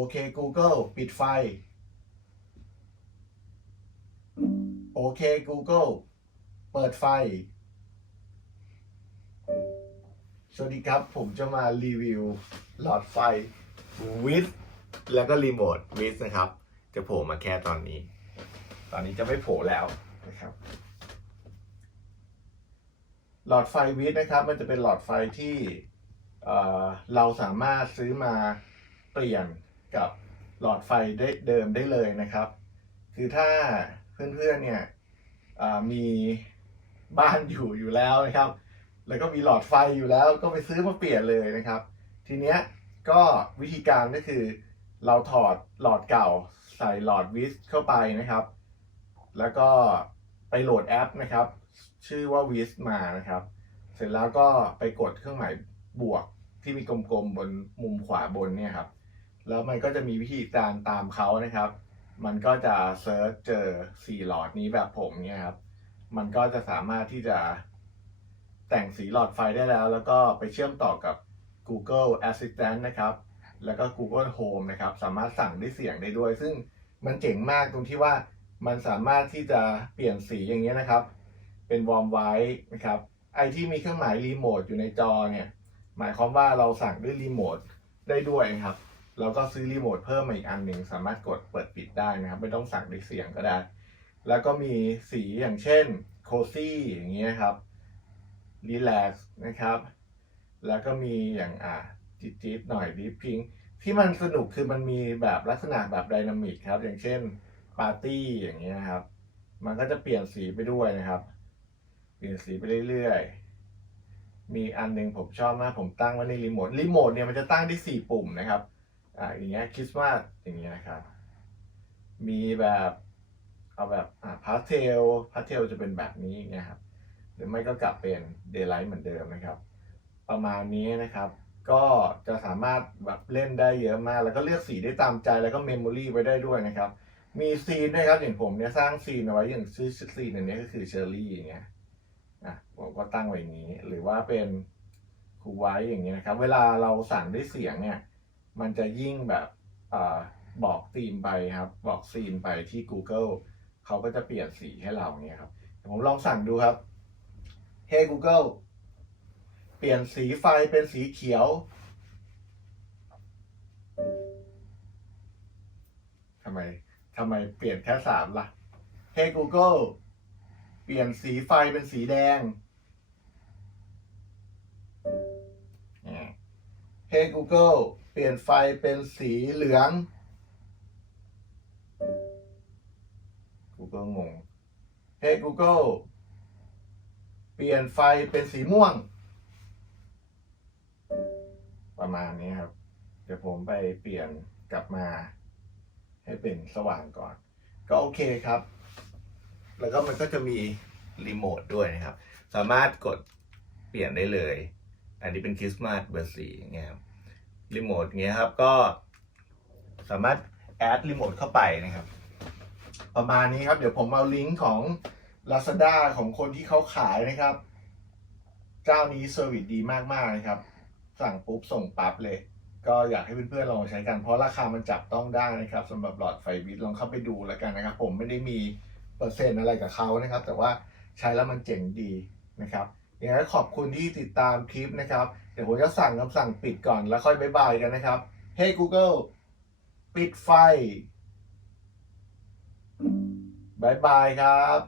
โอเค Google ปิดไฟ โอเค Google เปิดไฟ สวัสดีครับ ผมจะมารีวิวหลอดไฟวิดแล้วก็รีโมทวิดนะครับ จะโผล่มาแค่ตอนนี้ ตอนนี้จะไม่โผล่แล้วนะครับ หลอดไฟวิดนะครับ มันจะเป็นหลอดไฟที่เเราสามารถซื้อมาเปลี่ยน กับหลอดไฟได้เดิมได้เลยนะครับ คือถ้าเพื่อนๆเนี่ยมีบ้านอยู่อยู่แล้วนะครับ แล้วก็มีหลอดไฟอยู่แล้วก็ไปซื้อมาเปลี่ยนเลยนะครับ ทีเนี้ยก็วิธีการก็คือ เราถอดหลอดเก่าใส่หลอดวิสเข้าไปนะครับ แล้วก็ไปโหลดแอปนะครับ ชื่อว่าวิสมานะครับ เสร็จแล้วก็ไปกดเครื่องหมายบวกที่มีกลมๆบนมุมขวาบนเนี่ยครับ แล้วมันก็จะมีวิธีการตามเขานะครับ มันก็จะเซิร์ชเจอสี่หลอดนี้แบบผมเนี่ยครับ มันก็จะสามารถที่จะแต่งสีหลอดไฟได้แล้ว แล้วก็ไปเชื่อมต่อกับ Google Assistant นะครับ แล้วก็ Google Home นะครับ สามารถสั่งด้วยเสียงได้ด้วย ซึ่งมันเจ๋งมากตรงที่ว่ามันสามารถที่จะเปลี่ยนสีอย่างเงี้ยนะครับ เป็นวอร์มไว้นะครับ ไอที่มีเครื่องหมายรีโมทอยู่ในจอเนี่ย หมายความว่าเราสั่งด้วยรีโมทได้ด้วยครับ แล้วก็ซื้อรีโมทเพิ่มมาอีกอันหนึ่งสามารถกดเปิดปิดได้นะครับ ไม่ต้องสั่งด้วยเสียงก็ได้ แล้วก็มีสีอย่างเช่นโคซี่อย่างเงี้ยครับรีแลกซ์นะครับ แล้วก็มีอย่างอ่าจิจิบหน่อยดิพิงที่มันสนุกคือมันมีแบบลักษณะแบบไดนามิกครับ อย่างเช่นปาร์ตี้อย่างเงี้ยครับ มันก็จะเปลี่ยนสีไปด้วยนะครับ เปลี่ยนสีไปเรื่อยๆ มีอันหนึงผมชอบมากผมตั้งไว้ในรีโมทรีโมทเนี่ยมันจะตั้งที่สี่ปุ่มนะครับ อ่าอย่างเงี้ยคริสต์มาสอย่างเงี้ยนะครับ มีแบบเอาแบบอ่าพาสเทลพาสเทลจะเป็นแบบนี้อย่างเงี้ยครับหรือไม่ก็กลับเป็นเดย์ไลท์เหมือนเดิมนะครับ ประมาณนี้นะครับ ก็จะสามารถแบบเล่นได้เยอะมาก แล้วก็เลือกสีได้ตามใจแล้วก็เมมโมรีไว้ได้ด้วยนะครับ มีซีนด้วยครับอย่างผมเนี่ยสร้างซีนเอาไว้อย่างชื่อซีนอันนี้ก็คือเชอร์รี่อย่างเงี้ยอะผมก็ตั้งไว้อย่างนี้ หรือว่าเป็นคูไว้อย่างเงี้ยนะครับ เวลาเราสั่งด้วยเสียงเนี่ย มันจะยิ่งแบบอบอกธีมไปครับ บอกซีนไปที่ Google เขาก็จะเปลี่ยนสีให้เราเงี้ยครับผมลองสั่งดูครับ Hey Google เปลี่ยนสีไฟเป็นสีเขียวทำไมทำไมเปลี่ยนแค่สามล่ะ Hey Google เปลี่ยนสีไฟเป็นสีแดงเนี่ย Hey Google ปลี่ยนไฟเป็นสีเหลือง Google งง Hey Google เปลี่ยนไฟเป็นสีม่วง ประมาณนี้ครับ เดี๋ยวผมไปเปลี่ยนกลับมา ให้เป็นสว่างก่อน ก็โอเคครับ แล้วก็มันก็จะมีรีโมทด้วยนะครับ สามารถกดเปลี่ยนได้เลย อันนี้เป็นคริสต์มาสเบอร์สีเงี้ยครับ รีโมทเงี้ยครับก็สามารถแอดรีโมทเข้าไปนะครับ ประมาณนี้ครับ เดี๋ยวผมเอาลิงก์ของ Lazada ของคนที่เขาขายนะครับ เจ้านี้เซอร์วิสดีมากๆนะครับ สั่งปุ๊บส่งปั๊บเลย ก็อยากให้เพื่อนๆลองใช้กัน เพราะราคามันจับต้องได้นะครับสำหรับหลอดไฟวิทลองเข้าไปดูแล้วกันนะครับ ผมไม่ได้มีเปอร์เซ็นต์อะไรกับเขานะครับ แต่ว่าใช้แล้วมันเจ๋งดีนะครับยังไงขอบคุณที่ติดตามคลิปนะครับ ดี๋ยวผมจะสั่งคำสั่งปิดก่อนแล้วค่อยบายบายกันนะครับ Hey Google ปิดไฟบายบายครับ